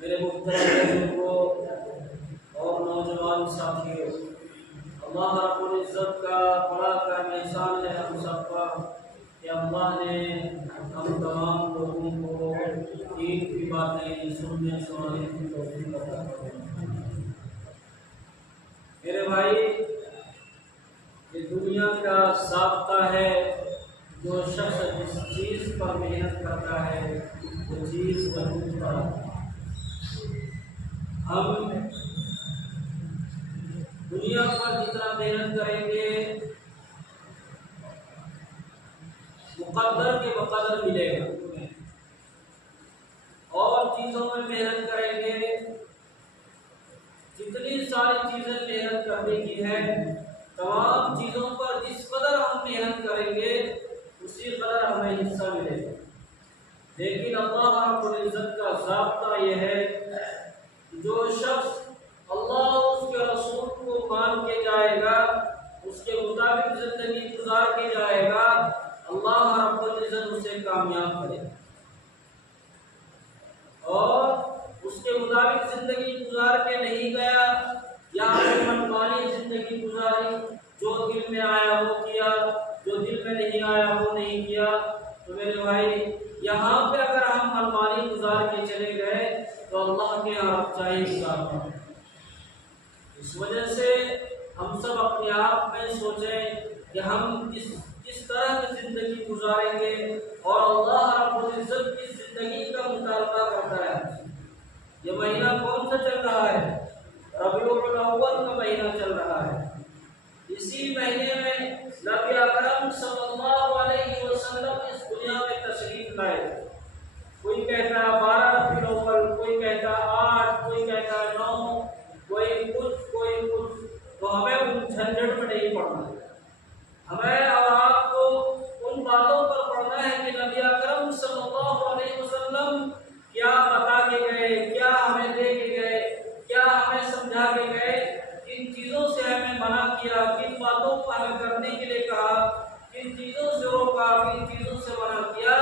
मेरे मुहतरम बुजुर्गों और नौजवान साथियों, अल्लाह रब्बुल इज्जत का बड़ा करम एहसान है हम सब पर कि अल्लाह ने हम तमाम लोगों को दीन की बातें सुनने सुनाने की तौफीक अता फरमाए। मेरे भाई, ये दुनिया का साबता है, जो शख्स जिस चीज़ पर मेहनत करता है वो चीज़ वजूद पर आता है। हम दुनिया पर जितना मेहनत करेंगे मुक़द्दर के बक़दर मिलेगा, और चीज़ों में मेहनत करेंगे, जितनी सारी चीज़ें मेहनत करने की है तमाम चीज़ों पर जिस कदर हम मेहनत करेंगे उसी कदर हमें हिस्सा मिलेगा। लेकिन अल्लाह रब्बुल इज्जत का ज़ाब्ता यह है, जो शख्स अल्लाह उसके रसूल को मान के जाएगा, उसके मुताबिक ज़िंदगी गुजार के जाएगा, अल्लाह रब्बुल इज्जत उसे कामयाब करेगा। और उसके मुताबिक ज़िंदगी गुजार के नहीं गया या मनमानी ज़िंदगी गुजारी, जो दिल में आया वो किया, जो दिल में नहीं आया वो नहीं किया, तो मेरे भाई यहाँ पे अगर हम मनमानी गुजार के चले गए तो अल्लाह के यहाँ आप चाहे गुजार। इस वजह से हम सब अपने आप में सोचें कि हम किस तरह की ज़िंदगी गुजारेंगे, और अल्लाह रब्बुल इज्जत की ज़िंदगी का मुतालबा करता है। ये महीना कौन सा चल रहा है? रबीउल अव्वल का महीना चल रहा है। इसी महीने में नबी अकरम सल्लल्लाहु अलैहि वसल्लम इस दुनिया में तशरीफ लाए। कोई कहता है 12 रबीउल अव्वल, कोई कहता है 8, कोई कहता है 9, कोई कुछ कोई हमें उन झंझट में नहीं पड़ना है। हमें और आपको उन बातों पर पड़ना है कि नबी अकरम सल्लल्लाहु अलैहि वसल्लम क्या बता के गए, क्या हमें दे के गए, क्या हमें समझा के गए, किन चीज़ों से हमें मना किया, किन बातों को हमें करने के लिए कहा, किन चीज़ों से रोका, किन चीज़ों से मना किया।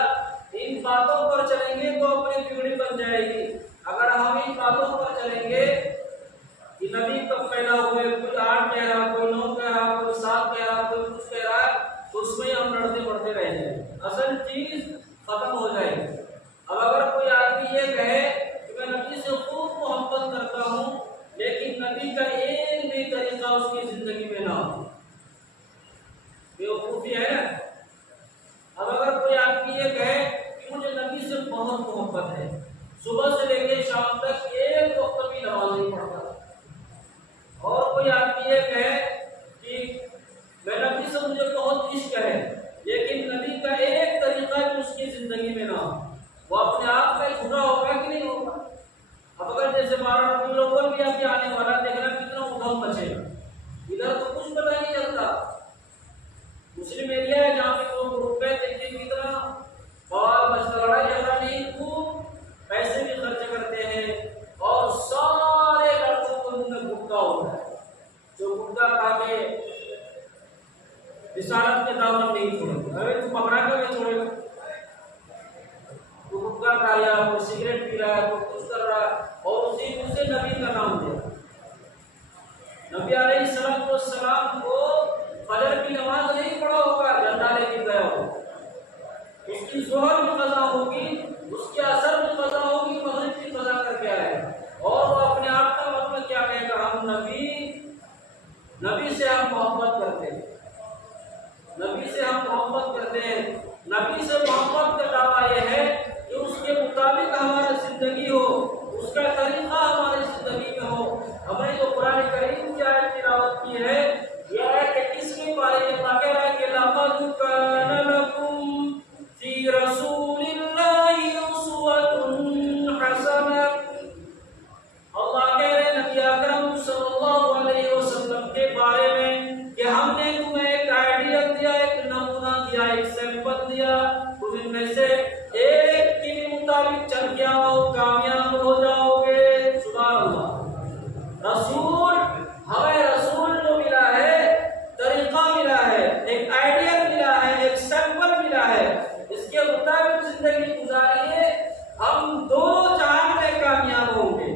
इन बातों पर चलेंगे तो अपनी पीढ़ी बन जाएगी। अगर हम इन बातों पर चलेंगे कि नबी कब पैदा हुए, कोई 8 कह रहा, कोई 9 कह रहा, कोई 7 कह रहा, कोई कुछ कह रहा, तो उसमें हम लड़ते बढ़ते रहेंगे, असल चीज खत्म हो जाएगी। अब अगर कोई आदमी ये कहे कि मैं नबी से खूब मोहब्बत करता हूँ, लेकिन नबी का एक भी तरीका उसकी जिंदगी में ना हो, बेवकूफी है ना। अब अगर कोई आदमी ये कहे कि मुझे नबी से बहुत मोहब्बत है, सुबह से लेकर शाम तक एक वक्त भी नमाज नहीं पढ़ता, और कोई आदमी ये कहे कि मैं नबी से मुझे बहुत इश्क है, लेकिन नबी का एक तरीका भी उसकी जिंदगी में ना हो, वो अपने आप में झूठा होगा कि नहीं होगा। अब अगर जैसे 12 रबीउल अव्वल भी अभी आने वाला, देखना कितना उधम मचेगा, इधर तो कुछ पता नहीं चलता। मुस्लिम एरिया है जहाँ पे लोग ग्रुप में देखिए कितना बवाल मचता, लड़ाई झगड़ा नहीं, खूब पैसे भी खर्च करते हैं, और सारे लड़कों को मुंह में गुटखा होता है, जो गुटखा खा के रिसालत के दामन नहीं छोड़ेगा। अरे तू पकड़ा कर नहीं छोड़ेगा, तू गुटखा खा लिया, कोई सिगरेट पी रहा है, कोई कुछ कर रहा है, और उसी से नबी का नाम दिया। नबी अलैहिस्सलाम को फजर की नमाज नहीं पढ़ा होगा, झंडा लेके गया होगा, उसकी ज़ोहर भी कज़ा होगी, उसके असर भी कज़ा होगी, मगरिब की कज़ा करके आएगा, और वो अपने आप का मतलब क्या कहेगा, हम नबी से हम मोहब्बत करते हैं, नबी से हम मोहब्बत करते हैं। नबी से मोहब्बत का दावा यह है कि उसके मुताबिक हमारी जिंदगी हो, उसका तरीका हमारी जिंदगी में हो। हमें जो कुरान करीम की आयत तिलावत की है, यह है कि किसके बारे में कह रहा है कि लक़द काना लकुम फी रसूलिल्लाहि उस्वतुन हसना। अल्लाह कह रहे नबी अकरम सल्लल्लाहु अलैहि वसल्लम के बारे में कि हमने तुम्हें एक आइडिया दिया, एक नमूना दिया, एक सैंपल दिया, तुम इनमें से एक के मुताबिक चल के आओ, कामयाब हो जाओगे। सुभान अल्लाह। रसूल, हमें रसूल जो मिला है, तरीका मिला है, एक आइडिया मिला है, एक सैंपल मिला है, इसके मुताबिक जिंदगी गुजारिए, हम दो जहां में कामयाब होंगे।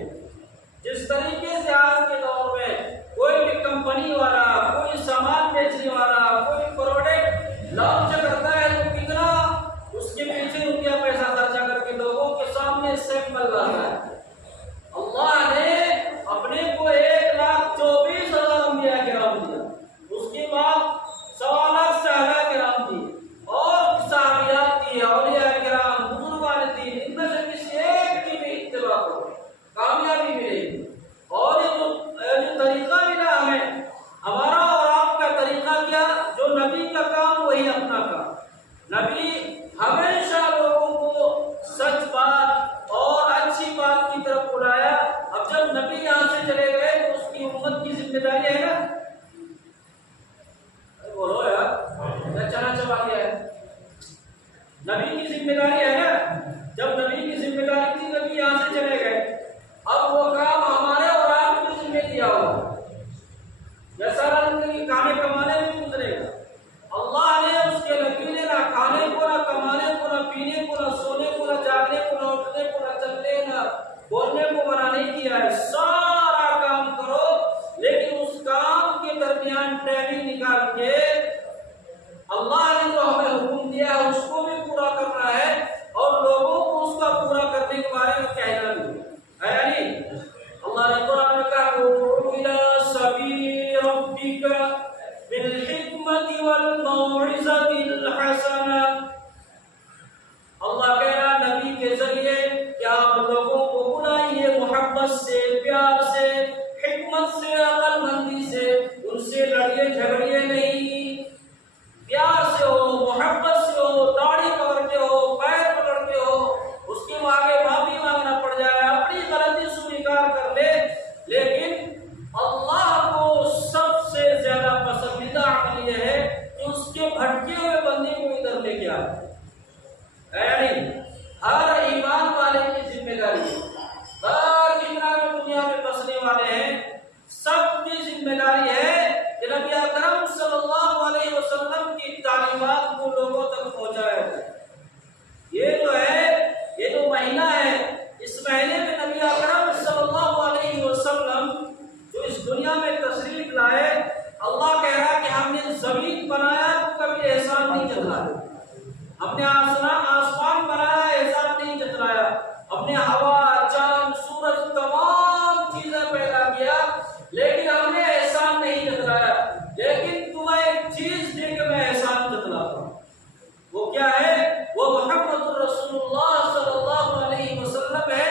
जिस तरीके से आज के दौर में कोई भी कंपनी वाला, कोई सामान बेचने वाला, कोई प्रोडक्ट लॉन्च करता है तो कितना उसके पीछे रुपया पैसा खर्चा करके लोगों के सामने सैंपल लाता है। अल्लाह ने अपने को 1,24,000 अंबिया किराम दिया, उसके बाद 1.25 लाख सहाबा किराम दिए, और सहाबियात दी, औलिया किराम, बुजुर्गान दीन, इनमें से किसी एक की भी इत्तिबा करो, कामयाबी मिलेगी। और ये जो तरीका मिला हमें, हमारा और आपका तरीका क्या, जो नबी का काम वही अपना काम। नबी हमेशा लोगों को सच बात और अच्छी बात की तरफ बुलाया। अब जब नबी यहाँ से चले गए तो उसकी उम्मत की जिम्मेदारी है ना, बोलो यार, चना चबा गया है, नबी की जिम्मेदारी है ना। जब नबी की जिम्मेदारी थी, नबी यहाँ से चले गए, अब वो काम हमारे और आपकी जिम्मे दिया होगा। जैसा जिंदगी खाने कमाने में गुजरेगा, अल्लाह ने उसके नबी ने ना खाने को, ना कमाने को, ना पीने को, ना सोने को, ना जागने को, ना उठने को, ना चलने, ना बोलने को मना नहीं किया है। सारा काम करो, लेकिन उस काम के दरमियान टाइमिंग निकाल के अल्लाह ने जो हमें हुक्म दिया है उसको भी पूरा करना है, और लोगों को उसका पूरा करने के बारे में कहना भी है। यानी अल्लाह ने कुरान में कहा, इला सबील रब्बिका बिल हिकमति वल मौइज़तिल हसना। अल्लाह कह रहा नबी के जरिए कि आप लोगों को बुलाइए मोहब्बत से, प्यार से, हिकमत से, अक्लमंदी से, उनसे लड़िए झगड़िए नहीं, प्यार से हो, मोहब्बत से हो, दाढ़ी पकड़ते हो, पैर पकड़ते हो, उसके आगे माफी मांगना पड़ जाए, अपनी गलती स्वीकार कर ले, लेकिन अल्लाह को सबसे सबकी जिम्मेदारी है कि नबी अकरम सल्लल्लाहु अलैहि वसल्लम की तालीमात को लोगों तक पहुंचाया जाए। ये जो महीना है, इस महीने में नबी अकरम सल्लल्लाहु अलैहि वसल्लम जो इस दुनिया में तशरीफ लाए, अल्लाह कह रहा है कि हमने जमीन बनाया तो कभी एहसान नहीं जताया, हमने आसमान बनाया एहसान नहीं जताया, हमने हवा, चांद, सूरज, तमाम चीजें पैदा किया, लेकिन हमने एहसान नहीं जताया। लेकिन तुम्हें एक चीज दे के मैं एहसान जतलाता हूं, वो क्या है? वो मोहम्मद रसूलुल्लाह सल्लल्लाहु अलैहि वसल्लम है।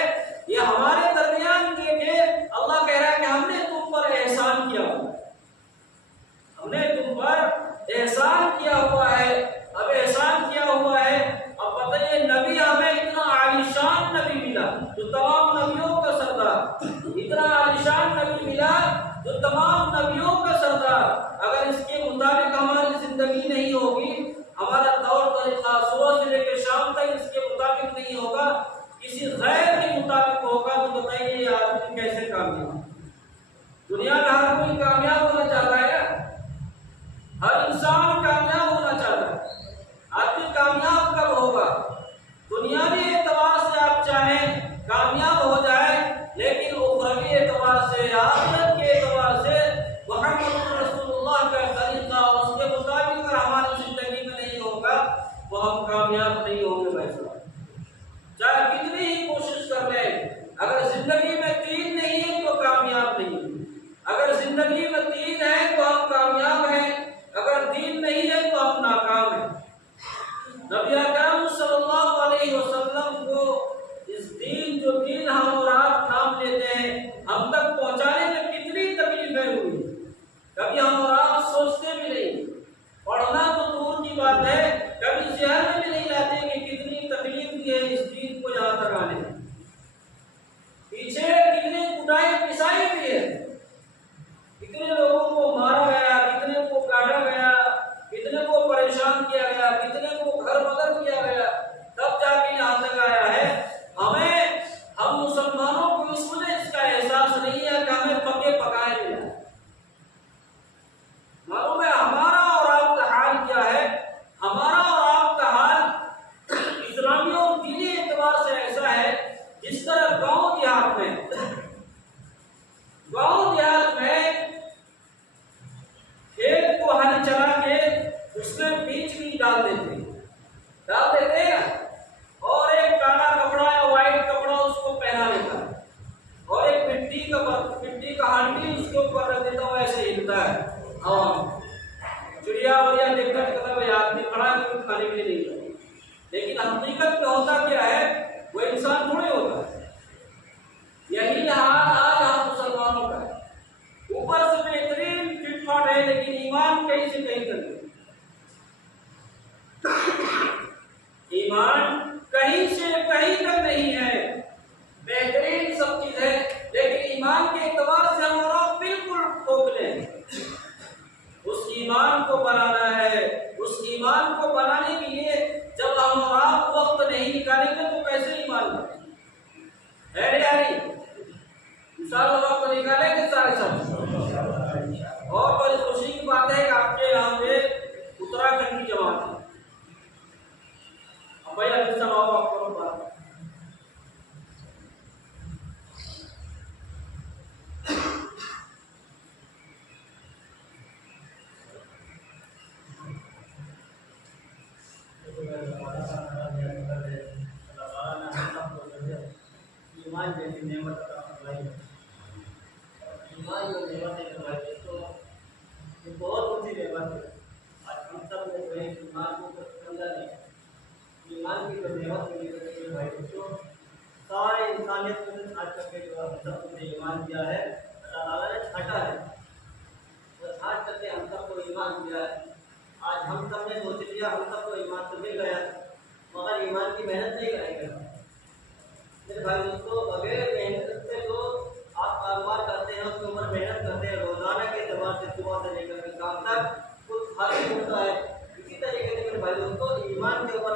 ये हमारे दरमियान देके अल्लाह कह रहा है कि हमने तुम पर एहसान किया, हमने तुम पर एहसान किया हुआ है। अब एहसान किया हुआ है, अब बताइए नबी हमें इतना आलीशान नबी मिला जो तमाम नबियों का सरदार, इतना आलीशान नबी मिला जो तमाम नबियों का सरदार, अगर इसके मुताबिक हमारी जिंदगी नहीं होगी, हमारा तौर तरीका सुबह से लेकर शाम तक इसके मुताबिक नहीं होगा, किसी गैर के मुताबिक होगा, तो बताइए ये आदमी कैसे कामयाब? दुनिया में हर कोई कामयाब होना चाहता है ना, हर इंसान कामयाब होना चाहता है। आदमी कामयाब कब होगा? दुनियावी एतबार से आप चाहें कामयाब हो जाए, लेकिन उखरवी एतबार से, आखिरत के एतबार से मुहम्मद रसूलुल्लाह का तरीका उसके मुताबिक अगर हमारी जिंदगी में नहीं होगा, तो हम कामयाब नहीं होंगे भाई साहब। चाहे कितनी ही कोशिश कर ले, अगर जिंदगी में दीन नहीं है तो कामयाब नहीं है। अगर जिंदगी में दीन है तो हम कामयाब हैं, अगर दीन नहीं है तो हम नाकाम हैं। नबी अकरम सल्लल्लाहु अलैहि वसल्लम को इस दीन, जो दीन हम और आप नाम लेते हैं, हम तक पहुंचाने में कितनी तकलीफें हुई, कभी हम और आप सोचते भी नहीं। पढ़ना तो दूर की बात है, कभी ज़हन में भी नहीं लाते कि कितनी तकलीफ दी है इस दीन को यहाँ तक आने में। पीछे कितनी कुटाई पिसाई भी है, कितने लोगों को मारा गया, कितने को काटा गया, कितने को परेशान किया गया, कितने को घर बदल किया गया, तब जाके यहाँ तक आया है। हम मुसलमानों को इस वजह इसका एहसास नहीं है कि हमें पके पकाए मिला। मालूम है हमारा और आपका हाल क्या है? हमारा और आपका हाल इस्लामी और दीनी एतबार से ऐसा है, जिस तरह गांव देहात में खेत को हल चला के उसमें बीज भी डाल देते हैं, और एक काला कपड़ा या व्हाइट कपड़ा उसको पहना लेता है, और एक मिट्टी का हांडी उसके ऊपर रख देता है, वैसे हिलता है। हाँ, चिड़िया वड़िया देखकर कहता है आदमी खड़ा है, कोई खाने के लिए नहीं है। लेकिन हकीकत में होता क्या है? वो इंसान थोड़े होता है। यही हाल आज हम मुसलमानों का है। ऊपर से बेहतरीन फिटफाट है, लेकिन ईमान कहीं से कहीं तक, ईमान कहीं से कहीं तक नहीं है। बेहतरीन सब चीज है, लेकिन ईमान के एतबार से हमारा बिल्कुल खोखले हैं। उस ईमान को बनाना है, उस ईमान को बनाने के लिए जब हम और आप वक्त नहीं निकालेंगे तो कैसे ईमान है यारी? इंशाअल्लाह वक्त निकालेंगे सारे सब। और बड़ी खुशी की बात है कि आपके यहाँ पे उत्तराखंड की जमात है। अब भाई अभी समाओ आपको बात। ईमान जैसी नेमत का फरमाई है। ईमान जो नेमत है हमारे तो ये बहुत ऊंची नेमत है। आज हम सब ने जो है ईमान को समझा नहीं। ईमान की जो नेमत मिली है भाई तो सारे इंसानियत को छाट करके जो हम सबको जो ईमान दिया है, अल्लाह ताला ने छाटा है, वो छाट करके हम सबको ईमान दिया है। आज हम सब ने सोच लिया हम सबको ईमान तो मिल गया, मगर ईमान की मेहनत नहीं करेंगे। मेरे भाई दोस्तों, बगैर मेहनत से जो आप कारोबार करते हैं उसके ऊपर मेहनत करते हैं, रोजाना के एतबार से सुबह से लेकर के शाम तक कुछ हासिल होता है। इसी तरीके से मेरे भाई दोस्तों ईमान के ऊपर